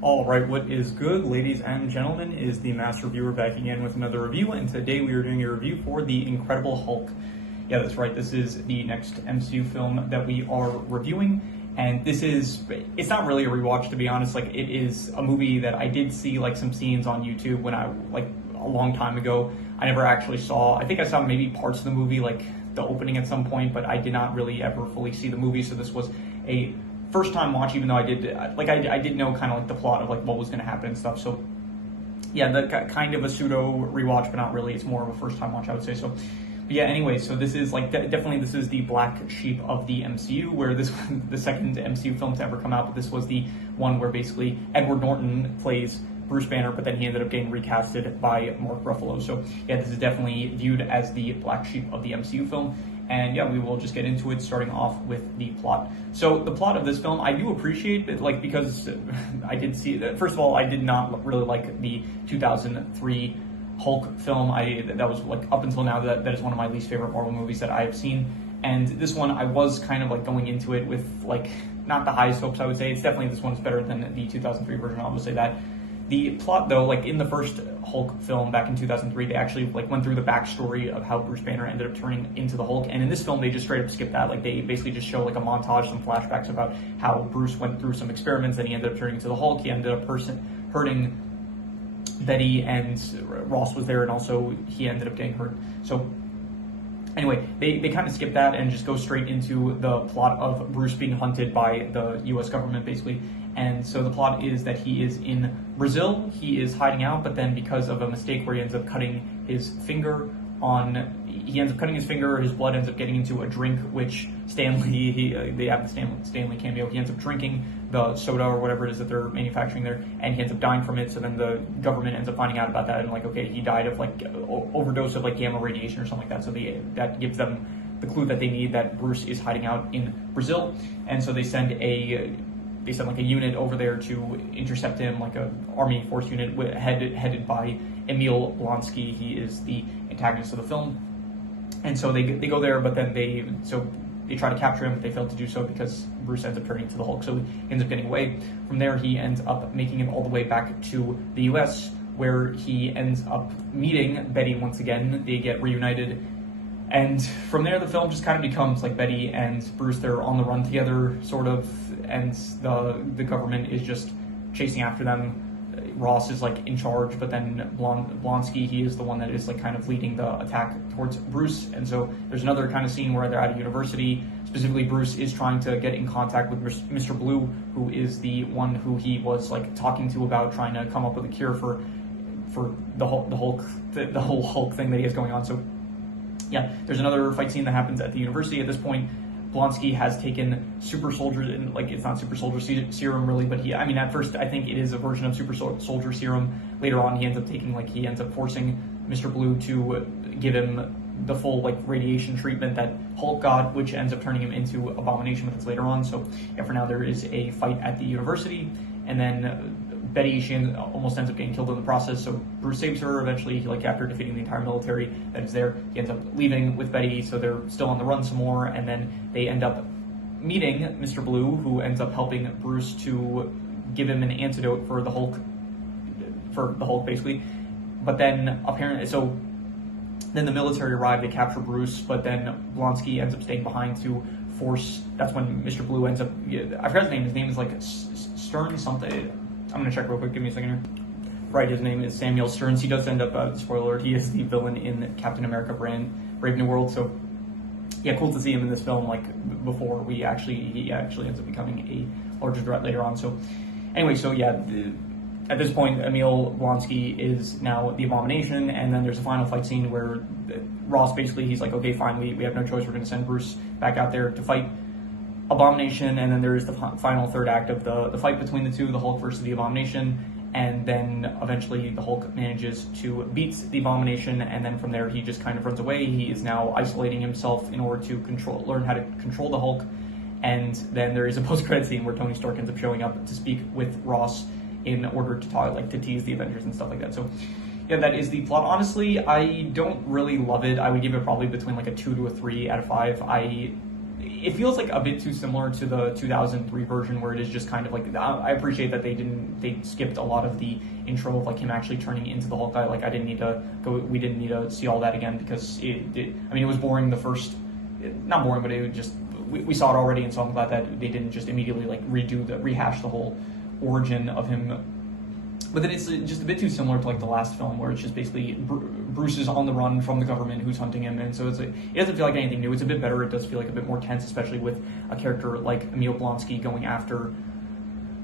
All right, what is good, ladies and gentlemen, is the Master Viewer back again with another review, and today we are doing a review for The Incredible Hulk. Yeah, that's right, this is the next MCU film that we are reviewing, and it's not really a rewatch, to be honest. Like, it is a movie that I did see, like, some scenes on YouTube when a long time ago. I never actually I think I saw maybe parts of the movie, like the opening at some point, but I did not really ever fully see the movie, so this was a first time watch, even though I did know kind of like the plot of like what was going to happen and stuff. So yeah, the kind of a pseudo rewatch, but not really. It's more of a first time watch, I would say. So but yeah, anyway, so this is like definitely this is the black sheep of the MCU, where this was the second MCU film to ever come out, but this was the one where basically Edward Norton plays Bruce Banner, but then he ended up getting recasted by Mark Ruffalo. So yeah, this is definitely viewed as the black sheep of the MCU film. And yeah, we will just get into it, starting off with the plot. So the plot of this film, I do appreciate it, like, because I did see that. First of all, I did not really like the 2003 Hulk film. That was like, up until now, that is one of my least favorite Marvel movies that I have seen. And this one, I was kind of like going into it with like not the highest hopes, I would say. It's definitely, this one's better than the 2003 version, I'll just say that. The plot, though, like in the first Hulk film back in 2003, they actually like went through the backstory of how Bruce Banner ended up turning into the Hulk, and in this film they just straight up skip that. Like, they basically just show like a montage, some flashbacks about how Bruce went through some experiments and he ended up turning into the Hulk. He ended up hurting Betty, and Ross was there, and also he ended up getting hurt. So anyway, they kind of skip that and just go straight into the plot of Bruce being hunted by the U.S. government, basically. And so the plot is that he is in Brazil, he is hiding out, but then because of a mistake where he ends up cutting his finger, his blood ends up getting into a drink, which Stanley, they have the Stanley cameo, he ends up drinking the soda or whatever it is that they're manufacturing there, and he ends up dying from it. So then the government ends up finding out about that, and like, okay, he died of like overdose of like gamma radiation or something like that. So that gives them the clue that they need, that Bruce is hiding out in Brazil. And so they send like a unit over there to intercept him, like a army force unit headed by Emil Blonsky. He is the antagonist of the film. And so they go there, but then they try to capture him, but they fail to do so because Bruce ends up turning into the Hulk. So he ends up getting away. From there, he ends up making it all the way back to the US, where he ends up meeting Betty once again. They get reunited. And from there, the film just kind of becomes like Betty and Bruce, they're on the run together, sort of, and the government is just chasing after them. Ross is like in charge, but then Blonsky, he is the one that is like kind of leading the attack towards Bruce. And so there's another kind of scene where they're at a university. Specifically, Bruce is trying to get in contact with Mr. Blue, who is the one who he was like talking to about trying to come up with a cure for the whole Hulk thing that he has going on. So yeah, there's another fight scene that happens at the university. At this point, Blonsky has taken super soldier, and like, it's not super soldier serum really, but at first I think it is a version of super soldier serum. Later on, he ends up forcing Mr. Blue to give him the full like radiation treatment that Hulk got, which ends up turning him into Abomination, but that's later on. So yeah, for now there is a fight at the university, and then Betty, she almost ends up getting killed in the process, so Bruce saves her eventually, like after defeating the entire military that is there. He ends up leaving with Betty, so they're still on the run some more, and then they end up meeting Mr. Blue, who ends up helping Bruce to give him an antidote for the Hulk, basically. But then apparently, so then the military arrive, they capture Bruce, but then Blonsky ends up staying behind to force, that's when Mr. Blue ends up, I forgot his name is like Stern something. I'm going to check real quick, give me a second here. Right, his name is Samuel Stearns. He does end up, spoiler alert, he is the villain in Captain America Brave New World. So yeah, cool to see him in this film, like before he actually ends up becoming a larger threat later on. So anyway, so yeah, at this point, Emil Blonsky is now the Abomination, and then there's a final fight scene where Ross basically, he's like, okay, fine, we have no choice, we're going to send Bruce back out there to fight Abomination. And then there is the final third act of the fight between the two, the Hulk versus the Abomination, and then eventually the Hulk manages to beat the Abomination, and then from there he just kind of runs away. He is now isolating himself in order to learn how to control the Hulk. And then there is a post-credit scene where Tony Stark ends up showing up to speak with Ross in order to talk, like to tease the Avengers and stuff like that. So yeah, that is the plot. Honestly, I don't really love it. I would give it probably between like a 2 to a 3 out of 5. it feels like a bit too similar to the 2003 version, where it is just kind of like, I appreciate that they skipped a lot of the intro of like him actually turning into the Hulk. We didn't need to see all that again, because it was boring the first, not boring, but it just, we saw it already, and so I'm glad that they didn't just immediately like rehash the whole origin of him. But then it's just a bit too similar to like the last film, where it's just basically Bruce is on the run from the government who's hunting him, and so it's like, it doesn't feel like anything new. It's a bit better. It does feel like a bit more tense, especially with a character like Emil Blonsky going after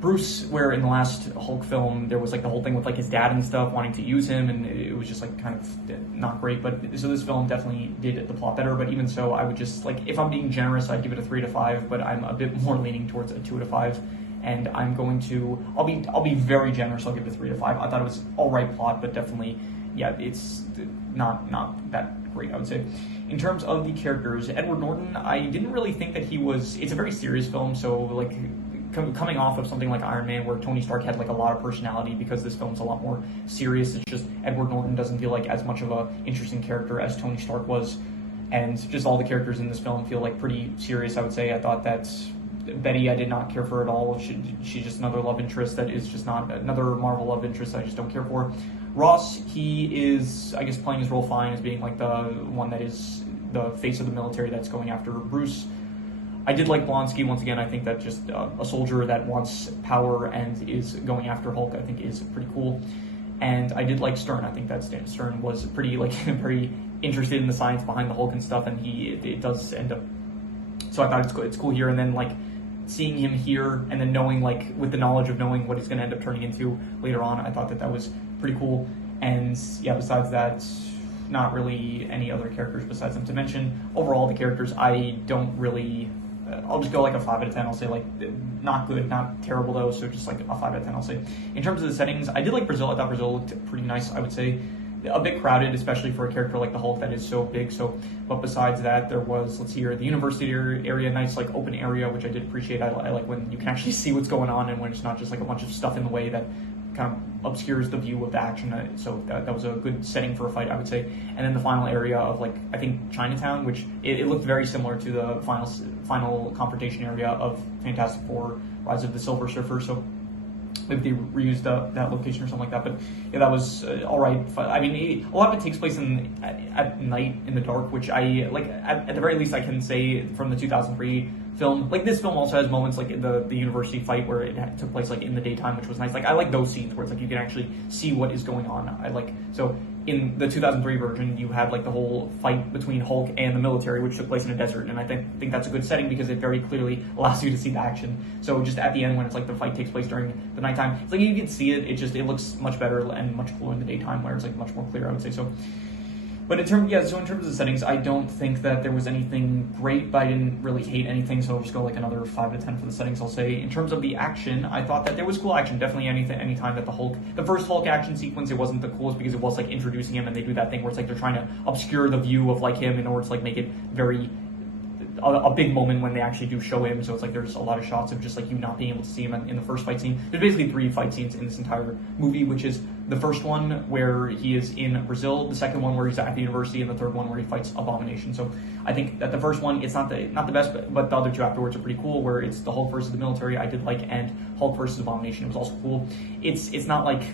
Bruce, where in the last Hulk film there was like the whole thing with like his dad and stuff wanting to use him, and it was just like kind of not great. But so this film definitely did the plot better. But even so, I would just like, if I'm being generous, I'd give it a 3 to 5, but I'm a bit more leaning towards a 2 to 5. And I'll be very generous. I'll give it a 3 to 5. I thought it was all right plot, but definitely, yeah, it's not that great, I would say. In terms of the characters, Edward Norton, I didn't really think that he was. It's a very serious film, so like coming off of something like Iron Man, where Tony Stark had like a lot of personality, because this film's a lot more serious. It's just Edward Norton doesn't feel like as much of a interesting character as Tony Stark was, and just all the characters in this film feel like pretty serious, I would say. I thought that Betty, I did not care for at all. She's just another love interest that is just not another Marvel love interest I just don't care for. Ross, he is, I guess, playing his role fine as being like the one that is the face of the military that's going after Bruce. I did like Blonsky. Once again, I think that just a soldier that wants power and is going after Hulk, I think, is pretty cool. And I did like Stern. I think that Stern was pretty very interested in the science behind the Hulk and stuff, and it does end up. So I thought it's cool here, and then like seeing him here, and then knowing, like, with the knowledge of knowing what he's going to end up turning into later on, I thought that was pretty cool. And yeah, besides that, not really any other characters besides them to mention. Overall, the characters, I don't really, I'll just go like a 5 out of 10. I'll say like not good, not terrible though, so just like a 5 out of 10, I'll say. In terms of the settings, I did like Brazil. I thought Brazil looked pretty nice, I would say. A bit crowded, especially for a character like the Hulk that is so big. But besides that, there was, let's see here, the university area, nice like open area, which I did appreciate. I like when you can actually see what's going on, and when it's not just like a bunch of stuff in the way that kind of obscures the view of the action. So that was a good setting for a fight, I would say. And then the final area of, like, I think Chinatown, which it looked very similar to the final confrontation area of Fantastic Four: Rise of the Silver Surfer. So maybe they reused that location or something like that, but yeah, that was all right. I mean, a lot of it takes place at night in the dark, which I like. At the very least, I can say from the 2003 film, like, this film also has moments like in the university fight where it took place like in the daytime, which was nice. Like, I like those scenes where it's like you can actually see what is going on. So in the 2003 version, you had like the whole fight between Hulk and the military, which took place in a desert, and I think that's a good setting because it very clearly allows you to see the action. So just at the end, when it's like the fight takes place during the nighttime, it's like you can see it. It looks much better and much cooler in the daytime, where it's like much more clear, I would say. So. But in terms of the settings, I don't think that there was anything great, but I didn't really hate anything, so I'll just go like another 5 to 10 for the settings, I'll say. In terms of the action, I thought that there was cool action. Definitely any time that the first Hulk action sequence, it wasn't the coolest because it was like introducing him, and they do that thing where it's like they're trying to obscure the view of like him in order to like make it very a big moment when they actually do show him. So it's like there's a lot of shots of just like you not being able to see him in the first fight scene. There's basically 3 fight scenes in this entire movie, which is the first one where he is in Brazil, the second one where he's at the university, and the third one where he fights Abomination. So I think that the first one, it's not the best, but the other 2 afterwards are pretty cool, where it's the Hulk versus the military, I did like, and Hulk versus Abomination, it was also cool. It's not like,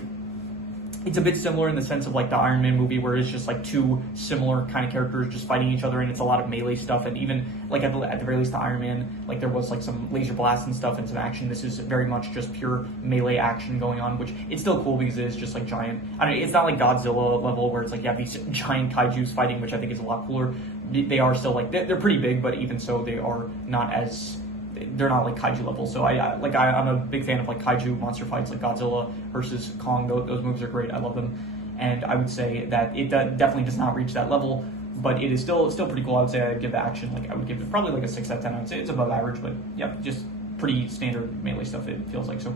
it's a bit similar in the sense of like the Iron Man movie, where it's just like 2 similar kind of characters just fighting each other, and it's a lot of melee stuff, and even like at the very least the Iron Man, like there was like some laser blasts and stuff and some action. This is very much just pure melee action going on, which it's still cool because it is just like giant. I mean, it's not like Godzilla level where it's like you have these giant kaijus fighting, which I think is a lot cooler. They are still like, they're pretty big, but even so, they are not as, they're not like kaiju level. So I'm a big fan of like kaiju monster fights, like Godzilla versus Kong. Those movies are great. I love them, and I would say that it definitely does not reach that level, but it is still pretty cool. I would say I'd give the action, like, I would give it probably like a 6 out of 10. I would say it's above average, but yeah, just pretty standard melee stuff, it feels like. So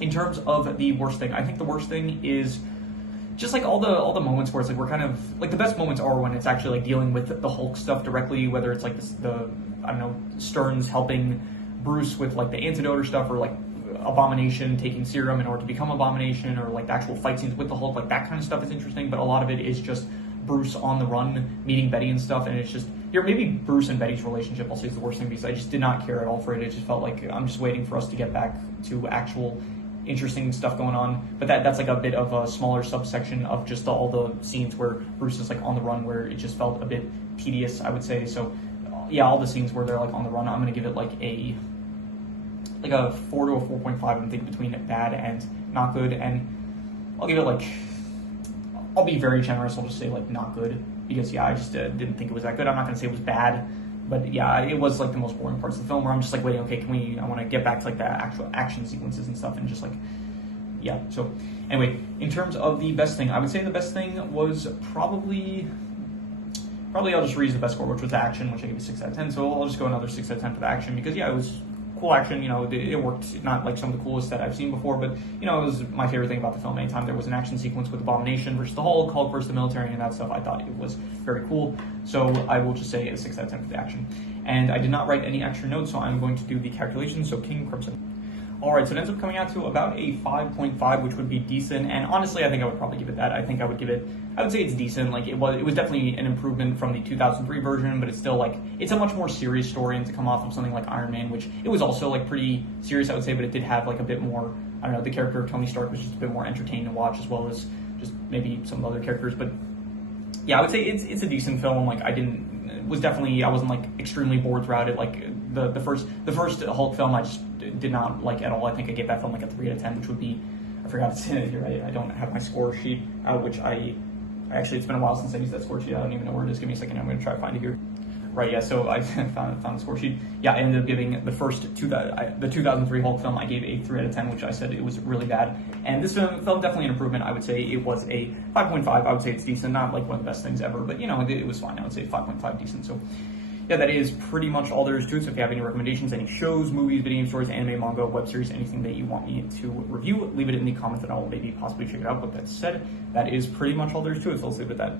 in terms of the worst thing, I think the worst thing is just like all the moments where it's like we're kind of like, the best moments are when it's actually like dealing with the Hulk stuff directly, whether it's like I don't know, Stearns helping Bruce with like the antidote or stuff, or like Abomination taking serum in order to become Abomination, or like the actual fight scenes with the Hulk, like that kind of stuff is interesting. But a lot of it is just Bruce on the run, meeting Betty and stuff, and it's just, maybe Bruce and Betty's relationship, I'll say, is the worst thing, because I just did not care at all for it. It just felt like I'm just waiting for us to get back to actual interesting stuff going on, but that's like a bit of a smaller subsection of just all the scenes where Bruce is like on the run, where it just felt a bit tedious, I would say. So yeah, all the scenes where they're like on the run, I'm gonna give it like a 4 to a 4.5. I'm thinking between bad and not good, and I'll give it like, I'll be very generous, I'll just say like not good, because yeah, I just didn't think it was that good. I'm not gonna say it was bad, but yeah, it was like the most boring parts of the film, where I'm just like waiting, okay, I want to get back to like the actual action sequences and stuff, and just like, yeah. So anyway, in terms of the best thing, I would say the best thing was probably I'll just reuse the best score, which was the action, which I gave a 6 out of 10. So I'll just go another 6 out of 10 for the action, because yeah, it was cool action. It worked. Not like some of the coolest that I've seen before, but it was my favorite thing about the film. Anytime there was an action sequence with Abomination versus the Hulk versus the military, and that stuff, I thought it was very cool. So I will just say a 6 out of 10 for the action. And I did not write any extra notes, so I'm going to do the calculations. So King Crimson. Alright, so it ends up coming out to about a 5.5, which would be decent, and honestly, I think I would probably give it that. I would say it's decent. Like, it was definitely an improvement from the 2003 version, but it's still, like, it's a much more serious story, and to come off of something like Iron Man, which it was also, like, pretty serious, I would say, but it did have, like, a bit more, I don't know, the character of Tony Stark was just a bit more entertaining to watch, as well as just maybe some other characters, but yeah, I would say it's a decent film. Like, I wasn't, like, extremely bored throughout it. Like, the first Hulk film, I just did not like at all. I think I gave that film like a 3 out of 10, which would be, I forgot to say it here, I don't have my score sheet out, which actually, it's been a while since I used that score sheet. I don't even know where it is. Give me a second, I'm going to try to find it here. Right, yeah, so I found the score sheet. Yeah, I ended up giving the 2003 Hulk film, I gave a 3 out of 10, which I said it was really bad. And this film definitely an improvement. I would say it was a 5.5. I would say it's decent, not like one of the best things ever, but it was fine. I would say 5.5 decent. So yeah, that is pretty much all there is to it. So if you have any recommendations, any shows, movies, video game stories, anime, manga, web series, anything that you want me to review, leave it in the comments and I will maybe possibly check it out. But that said, that is pretty much all there is to it. So let's leave it at that.